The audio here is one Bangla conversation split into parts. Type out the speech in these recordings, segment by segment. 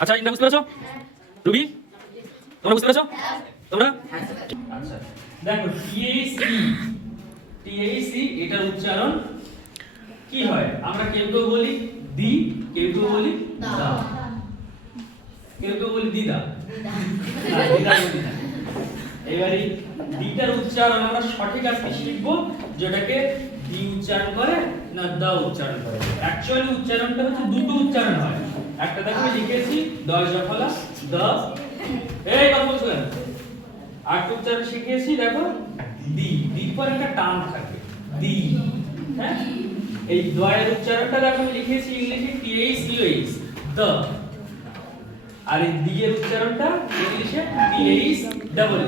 আচ্ছা এটা বুঝতে পেরেছ? রুবি, তোমরা বুঝতে পেরেছ? তোমরা? আচ্ছা দেখো টিএসি টিএসি এটার উচ্চারণ কি হয়? আমরা কেউ কেউ বলি দি, কেউ কেউ বলি দা। কেউ কেউ বলি দিদা। না। এবারে দিটার উচ্চারণ আমরা সঠিক আজকে শিখব, যেটাকে দি উচ্চারণ করে না দা উচ্চারণ করে। অ্যাকচুয়ালি উচ্চারণটা হচ্ছে দুটো উচ্চারণ হয়। একটা দেখো লিখেছি দয় জফলা দ এই কথা বলছো কেন? শিখিয়েছি, দেখো, দি। দির পর একটা টান থাকে। দি। হ্যাঁ? এই দয়ের উচ্চারণটা দেখো, আমি লিখেছি ইংলিশে T H U H the আর এই দি এর উচ্চারণটা ইংলিশে টি এইচ ডাবল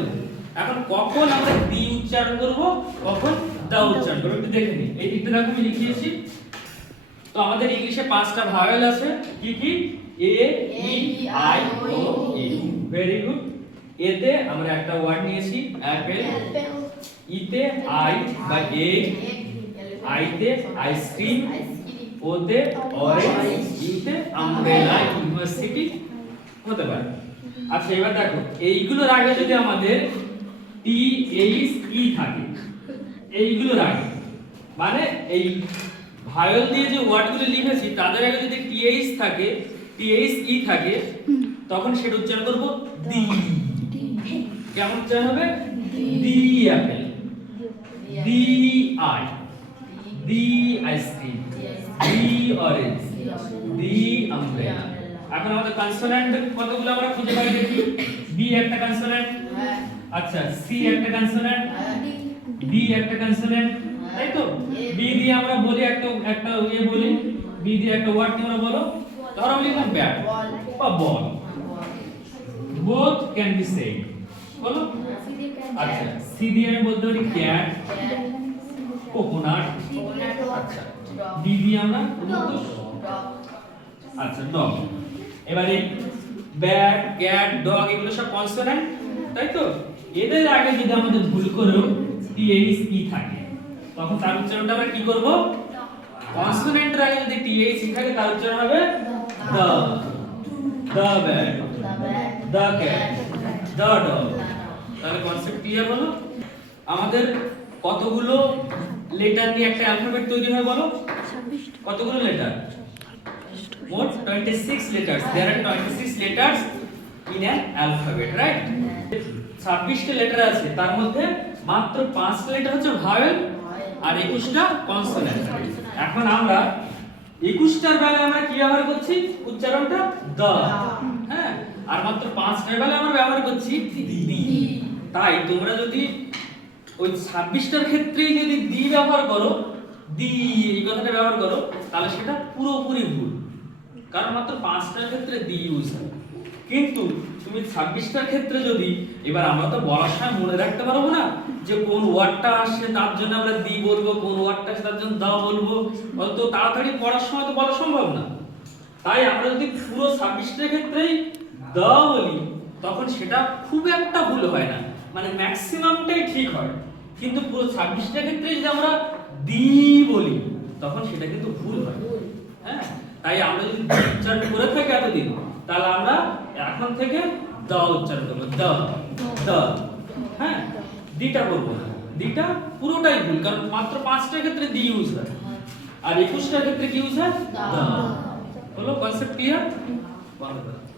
এখন কখন আমরা দি উচ্চারণ করব? কখন? দা উচ্চারণ করব। একটু দেখে নিই। এই দিকটা আমি লিখিয়েছি। তো আমাদের ইংলিশে পাঁচটা ভাওয়েল আছে। কি কি? A E I O E very good এতে আমরা একটা ওয়ার্ড নিয়েছি অ্যাপেল ইতে আই বা এগ আইতে আইসক্রিম ওতে অরেঞ্জ ইউতে আমব্রেলা ইউনিভার্সিটি হতে পারে। আচ্ছা এবার দেখো এইগুলোর আগে যদি আমাদের টি এইচ ই থাকে এইগুলোর আগে। মানে এই ভায়োল দিয়ে যে ওয়ার্ডগুলো লিখেছি তাদের আগে যদি টি এইচ থাকে টি এইচ ই থাকে তখন সেটা উচ্চারণ করব দি। কেমন উচ্চারণ হবে? The. Apple the eye. The ice cream the orange the umbrella এখন আমাদের কনসোনেন্ট কতগুলো আমরা খুঁজে পাই দেখি? বি একটা কনসোনেন্ট আচ্ছা সি একটা কনসোনেন্ট ডি একটা কনসোনেন্ট তাই তো? বি দিয়ে আমরা বলি একটা একটা ইয়ে বলি। বি দিয়ে একটা ওয়ার্ড তোমরা বলো। ধরো আমি লিখলাম ব্যাট বা ball both can be said বলো? আচ্ছা সি দিয়ে আমি বলতে পারি ক্যাট কোকোনাট আচ্ছা ডি দিয়ে আমরা আচ্ছা ডগ এবারে ব্যাট ক্যাট ডগ এগুলো সব কনসোনেন্ট তাই তো? এদের আগে যদি আমাদের ভুল করেও টি এইচ ই থাকে তখন তার উচ্চারণটা আমরা কি করব? কনসোনেন্টের আগে যদি টি এইচ ই থাকে তার উচ্চারণ হবে the the bat the cat the dog তাহলে কনসেপ্ট ক্লিয়ার হলো আমাদের কতগুলো লেটার নিয়ে একটা অ্যালফাবেট তৈরি হয় বলো কতগুলো লেটার মোট 26 letters there are 26 letters in an alphabet right 26টা লেটার আছে তার মধ্যে মাত্র 5টা লেটার হচ্ছে ভাওয়েল আর 21টা কনসোনেন্ট এখন আমরা 21টার বেলায় আমরা কি ব্যবহার করছি? উচ্চারণটা দ। হ্যাঁ? আর মাত্র পাঁচটার বেলায় আমরা ব্যবহার করছি তাই তোমরা যদি ওই 26টার ক্ষেত্রেই যদি দি ব্যবহার করো দি এই কথাটা ব্যবহার করো তাহলে সেটা পুরোপুরি ভুল। কারণ মাত্র পাঁচটার ক্ষেত্রে দি ইউজ হয়। কিন্তু তুমি ছাব্বিশটার ক্ষেত্রে যদি, এবার আমরা তো বলার সময় মনে রাখতে পারব না যে কোন ওয়ার্ডটা আসছে তার জন্য আমরা দি বলব, কোন ওয়ার্ডটা আসছে তার জন্য দা বলব অত তাড়াতাড়ি পড়ার সময় তো বলা সম্ভব না। তাই আমরা যদি পুরো ছাব্বিশটার ক্ষেত্রেই দা বলি, তখন সেটা খুব একটা ভুল হয় না। মানে ম্যাক্সিমামটাই ঠিক হয়। কিন্তু পুরো ছাব্বিশটার ক্ষেত্রে যদি আমরা দি বলি, তখন সেটা কিন্তু ভুল হয়। হ্যাঁ? তাই আমরা যদি করে থাকি এতদিন, তাহলে আমরা এখন থেকে দ উচ্চারণ করব দ দ হ্যাঁ দিটা করব না দিটা পুরোটাই ভুল কারণ মাত্র পাঁচটার ক্ষেত্রে দি ইউজ হয় আর একুশটার ক্ষেত্রে কি ইউজ হয় দা হলো কনসেপ্ট ক্লিয়ার বন্ধ করো